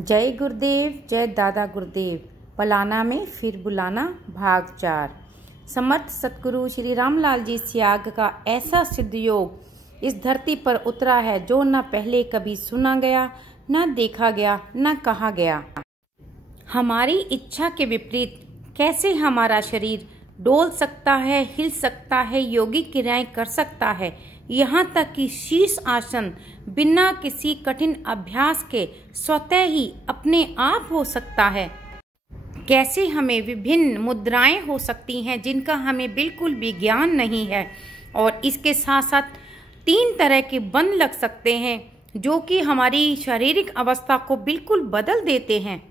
जय गुरुदेव, जय दादा गुरुदेव। पलाना में फिर बुलाना, भाग 4। समर्थ सतगुरु श्री रामलाल जी सियाग का ऐसा सिद्ध योग इस धरती पर उतरा है जो न पहले कभी सुना गया, न देखा गया, न कहा गया। हमारी इच्छा के विपरीत कैसे हमारा शरीर डोल सकता है, हिल सकता है, योगिक क्रियाएं कर सकता है, यहाँ तक कि शीर्ष आसन बिना किसी कठिन अभ्यास के स्वतः ही अपने आप हो सकता है। कैसे हमें विभिन्न मुद्राएं हो सकती हैं जिनका हमें बिल्कुल भी ज्ञान नहीं है, और इसके साथ साथ 3 तरह के बंध लग सकते हैं जो कि हमारी शारीरिक अवस्था को बिल्कुल बदल देते हैं।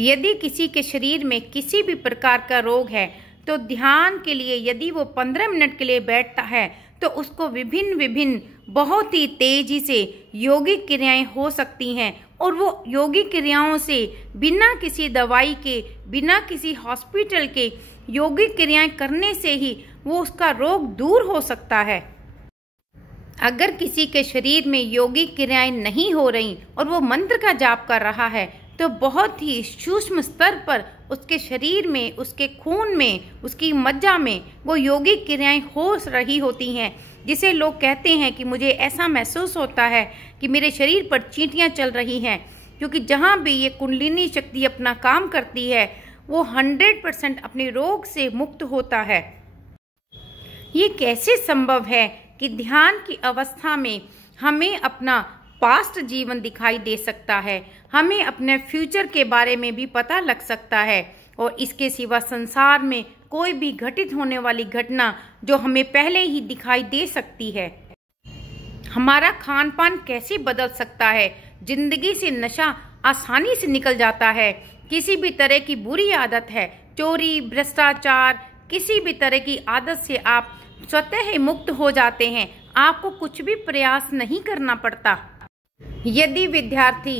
यदि किसी के शरीर में किसी भी प्रकार का रोग है तो ध्यान के लिए यदि वो 15 मिनट के लिए बैठता है तो उसको विभिन्न बहुत ही तेजी से योगिक क्रियाएं हो सकती हैं, और वो योगिक क्रियाओं से बिना किसी दवाई के, बिना किसी हॉस्पिटल के योगिक क्रियाएं करने से ही वो उसका रोग दूर हो सकता है। अगर किसी के शरीर में योगिक क्रियाएं नहीं हो रही और वो मंत्र का जाप कर रहा है तो बहुत ही सूक्ष्म स्तर पर उसके शरीर में, उसके खून में, उसकी मज्जा में वो योगिक क्रियाएं हो रही होती हैं, जिसे लोग कहते हैं कि मुझे ऐसा महसूस होता है कि मेरे शरीर पर चींटियां चल रही हैं, क्योंकि जहां भी ये कुंडलिनी शक्ति अपना काम करती है वो 100% अपने रोग से मुक्त होता है। ये कैसे संभव है कि ध्यान की अवस्था में हमें अपना पास्ट जीवन दिखाई दे सकता है, हमें अपने फ्यूचर के बारे में भी पता लग सकता है, और इसके सिवा संसार में कोई भी घटित होने वाली घटना जो हमें पहले ही दिखाई दे सकती है। हमारा खान पान कैसे बदल सकता है, जिंदगी से नशा आसानी से निकल जाता है। किसी भी तरह की बुरी आदत है, चोरी, भ्रष्टाचार, किसी भी तरह की आदत से आप स्वतः ही मुक्त हो जाते हैं, आपको कुछ भी प्रयास नहीं करना पड़ता। यदि विद्यार्थी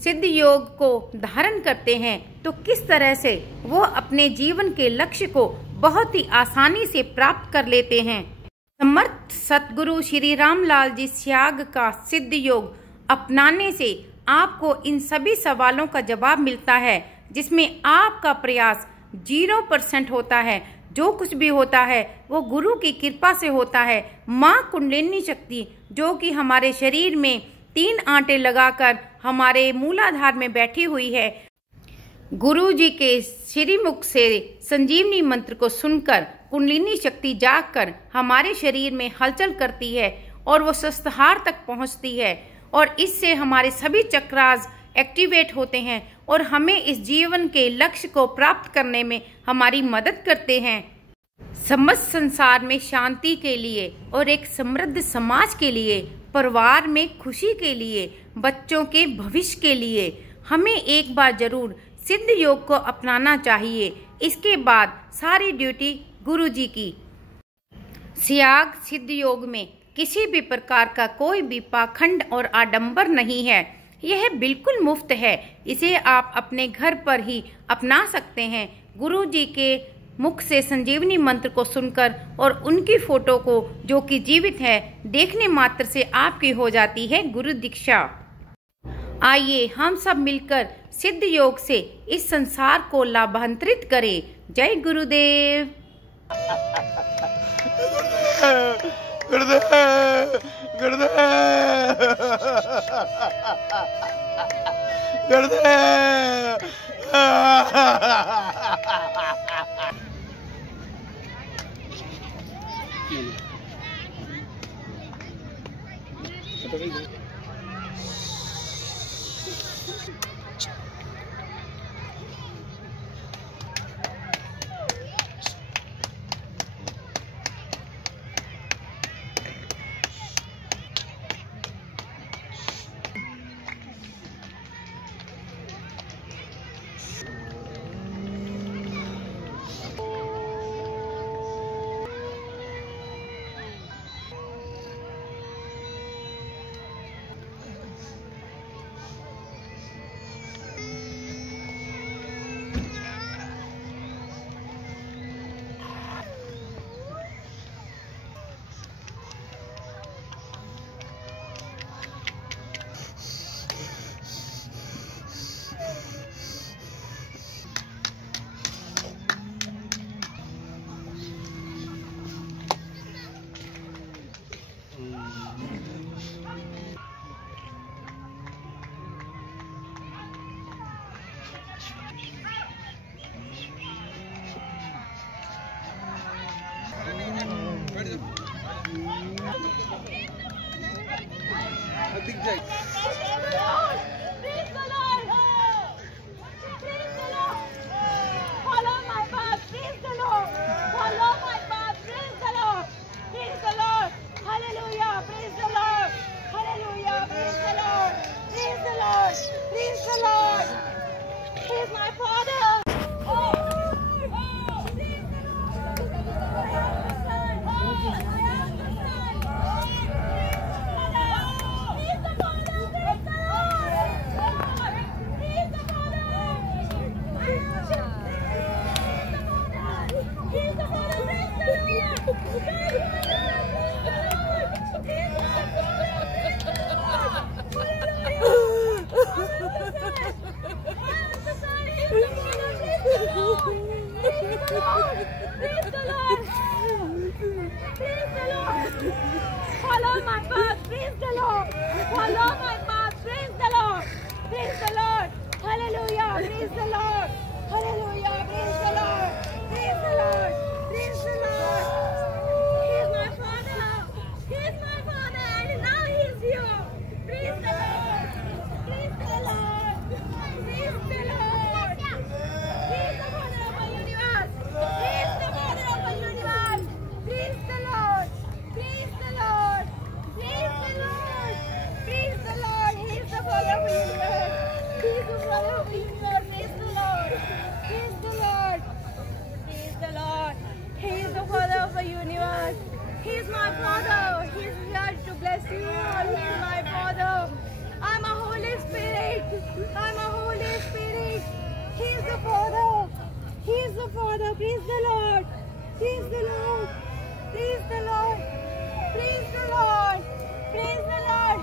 सिद्ध योग को धारण करते हैं तो किस तरह से वो अपने जीवन के लक्ष्य को बहुत ही आसानी से प्राप्त कर लेते हैं। समर्थ सतगुरु श्री रामलाल जी सियाग का सिद्ध योग अपनाने से आपको इन सभी सवालों का जवाब मिलता है, जिसमें आपका प्रयास 0% होता है। जो कुछ भी होता है वो गुरु की कृपा से होता है। माँ कुंडलिनी शक्ति जो कि हमारे शरीर में 3 आंटे लगाकर हमारे मूलाधार में बैठी हुई है, गुरु जी के श्रीमुख से संजीवनी मंत्र को सुनकर कुंडलिनी शक्ति जागकर हमारे शरीर में हलचल करती है और वो सहस्त्रार तक पहुंचती है, और इससे हमारे सभी चक्रास एक्टिवेट होते हैं और हमें इस जीवन के लक्ष्य को प्राप्त करने में हमारी मदद करते हैं। समस्त संसार में शांति के लिए और एक समृद्ध समाज के लिए, परिवार में खुशी के लिए, बच्चों के भविष्य के लिए हमें एक बार जरूर सिद्ध योग को अपनाना चाहिए। इसके बाद सारी ड्यूटी गुरु जी की। सियाग सिद्ध योग में किसी भी प्रकार का कोई भी पाखंड और आडंबर नहीं है। यह बिल्कुल मुफ्त है। इसे आप अपने घर पर ही अपना सकते हैं। गुरु जी के मुख से संजीवनी मंत्र को सुनकर और उनकी फोटो को जो कि जीवित है देखने मात्र से आपकी हो जाती है गुरु दीक्षा। आइए हम सब मिलकर सिद्ध योग से इस संसार को लाभांतरित करें। जय गुरुदेव। गुरुदेव, गुरुदेव, गुरुदेव। जाए। He's my father. Follow my path, praise the Lord. Follow my path, praise the Lord. Praise the Lord. Hallelujah, praise the Lord. Hallelujah, praise the Lord. Praise the Lord. Praise the Lord. He is my father. He is my father, and now he is here. Praise the Lord. Praise the Lord. Praise the Lord. He is the father of our universe. He is the father of our universe. Praise the Lord. Praise the Lord. Praise the Lord. Praise the Lord. He is the father of our universe. He is the father of our universe. Praise the Lord. Praise the Lord. Praise the Lord. He is the father of our universe. He is my father. He is here to bless you all. He is my father. I'm a Holy Spirit. I'm a Holy Spirit. He is the father. He is the father. Praise the Lord. Praise the Lord. Praise the Lord. Praise the Lord. Praise the Lord.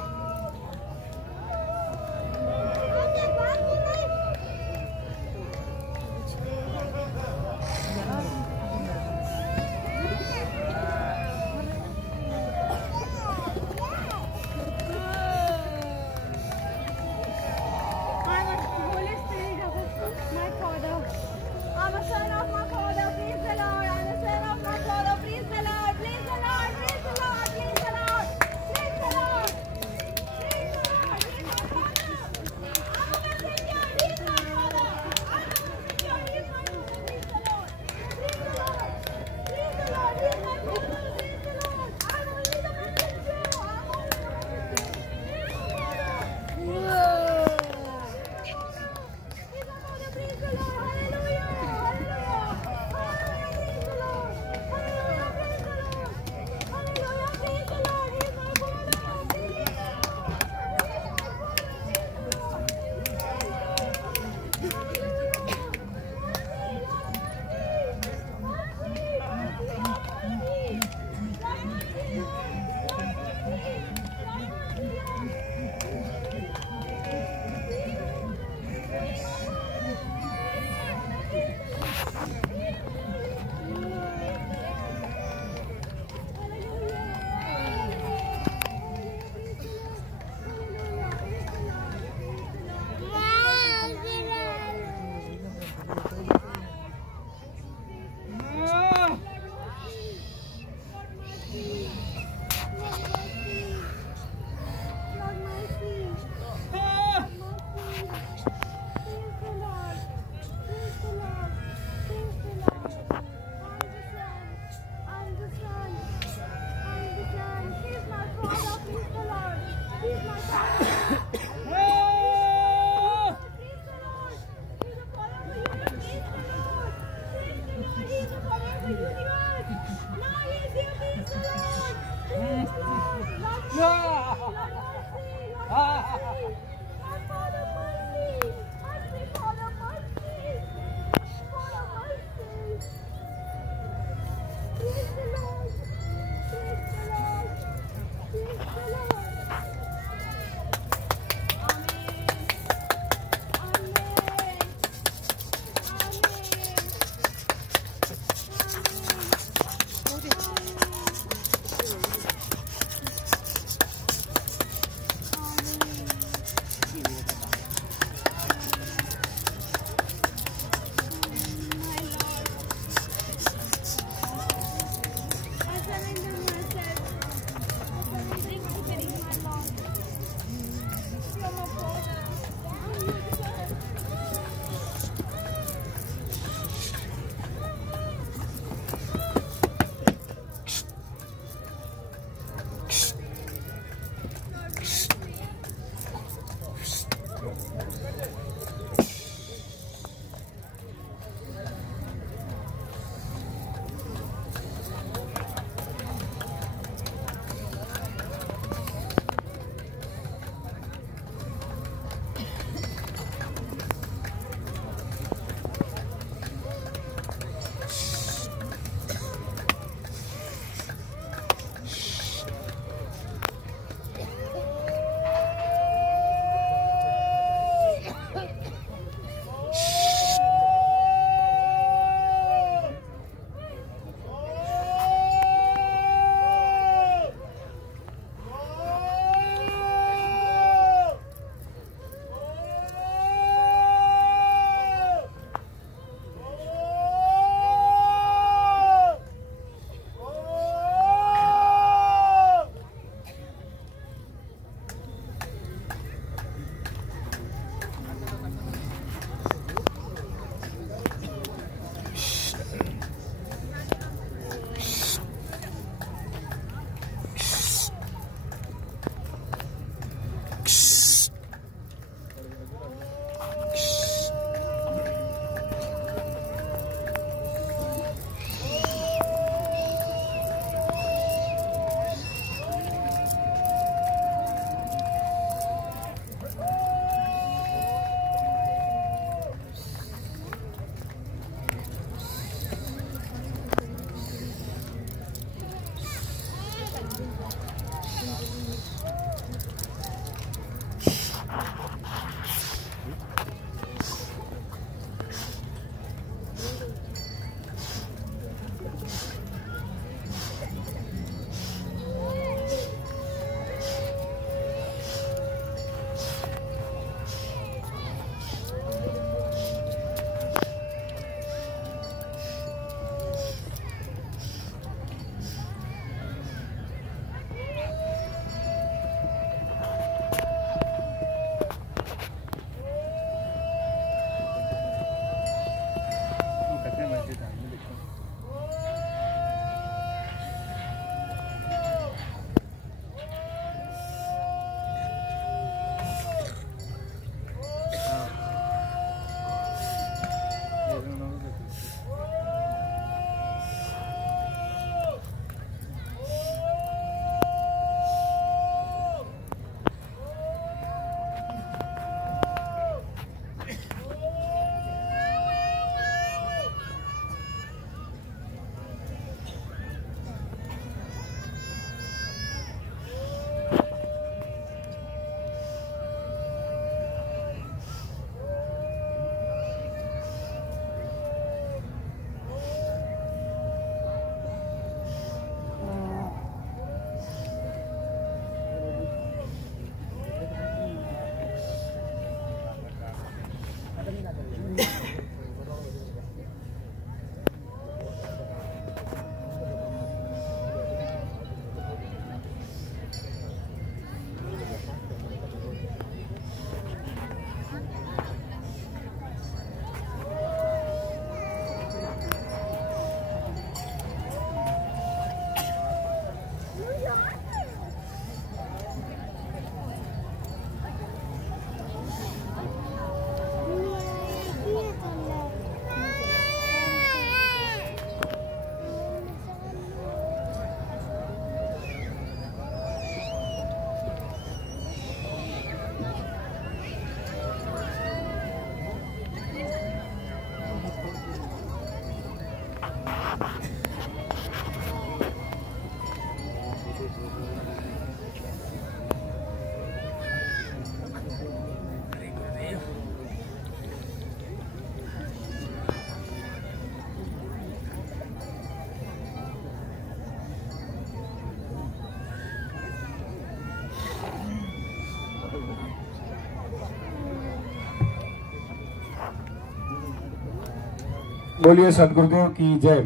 बोलिए सदगुरुदेव की जय।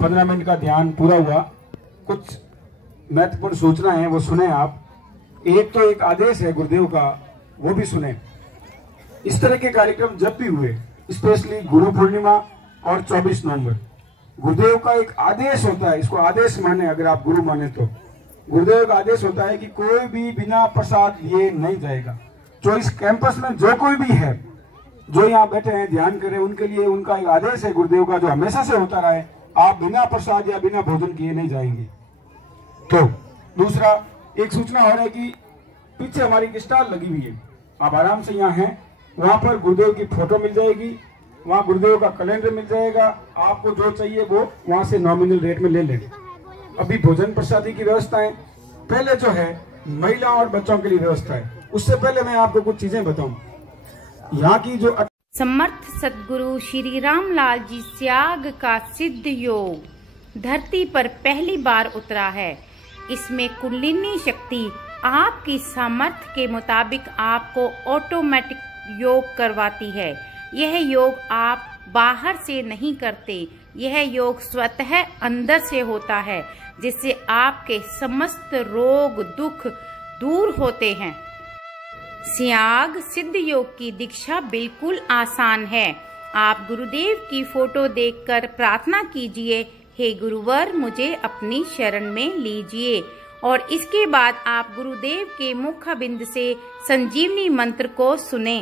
15 minute का ध्यान पूरा हुआ। कुछ महत्वपूर्ण सूचना है वो सुने आप। एक तो एक आदेश है गुरुदेव का, वो भी सुने। इस तरह के कार्यक्रम जब भी हुए, स्पेशली गुरु पूर्णिमा और 24 नवंबर, गुरुदेव का एक आदेश होता है। इसको आदेश माने, अगर आप गुरु माने तो गुरुदेव का आदेश होता है कि कोई भी बिना प्रसाद लिए नहीं जाएगा। जो इस कैंपस में जो कोई भी है, जो यहाँ बैठे हैं ध्यान करें, उनके लिए उनका एक आदेश है गुरुदेव का, जो हमेशा से होता रहा है, आप बिना प्रसाद या बिना भोजन किए नहीं जाएंगे। तो दूसरा एक सूचना हो रहा है कि पीछे हमारी एक स्टॉल लगी हुई है, आप आराम से यहाँ हैं, वहां पर गुरुदेव की फोटो मिल जाएगी, वहाँ गुरुदेव का कैलेंडर मिल जाएगा, आपको जो चाहिए वो वहां से नॉमिनल रेट में ले लेंगे। अभी भोजन प्रसादी की व्यवस्था है, पहले जो है महिलाओं और बच्चों के लिए व्यवस्था है। उससे पहले मैं आपको कुछ चीजें बताऊं। यहाँ की जो समर्थ सद्गुरु श्री रामलाल जी स्याग का सिद्ध योग धरती पर पहली बार उतरा है। इसमें कुंडलिनी शक्ति आपकी सामर्थ्य के मुताबिक आपको ऑटोमेटिक योग करवाती है। यह योग आप बाहर से नहीं करते, यह योग स्वतः अंदर से होता है, जिससे आपके समस्त रोग दुख दूर होते हैं। स्याग सिद्ध योग की दीक्षा बिल्कुल आसान है। आप गुरुदेव की फोटो देखकर प्रार्थना कीजिए, हे गुरुवर मुझे अपनी शरण में लीजिए, और इसके बाद आप गुरुदेव के मुखबिंद से संजीवनी मंत्र को सुने।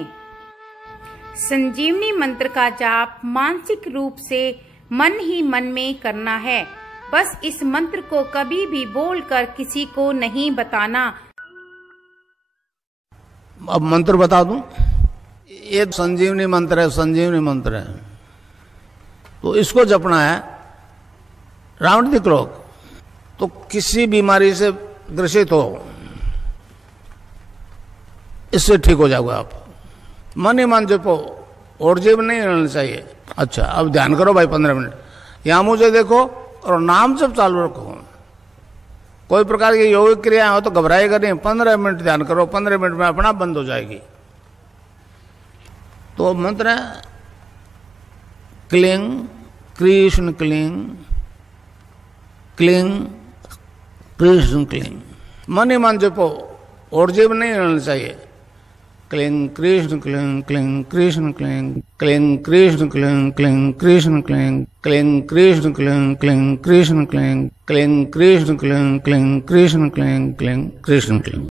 संजीवनी मंत्र का जाप मानसिक रूप से मन ही मन में करना है। बस इस मंत्र को कभी भी बोलकर किसी को नहीं बताना। अब मंत्र बता दूं, ये संजीवनी मंत्र है, संजीवनी मंत्र है, तो इसको जपना है राउंड द क्लॉक। तो किसी बीमारी से ग्रसित हो, इससे ठीक हो जाओगे आप। मन ही मन जपो, और जीव नहीं रहना चाहिए। अच्छा, अब ध्यान करो भाई 15 मिनट, यहां मुझे देखो और नाम जप चालू रखो। कोई प्रकार की योगिक क्रिया हो तो घबराएगा नहीं, 15 मिनट ध्यान करो, 15 मिनट में अपना बंद हो जाएगी। तो मंत्र है cling Krishna cling, cling Krishna cling. मन ही मन जपो, और जीव नहीं रहना चाहिए। Cling Krishna cling, cling Krishna cling, cling Krishna cling, cling Krishna cling, cling Krishna cling, cling Krishna cling, cling Krishna cling, cling Krishna cling, cling Krishna cling.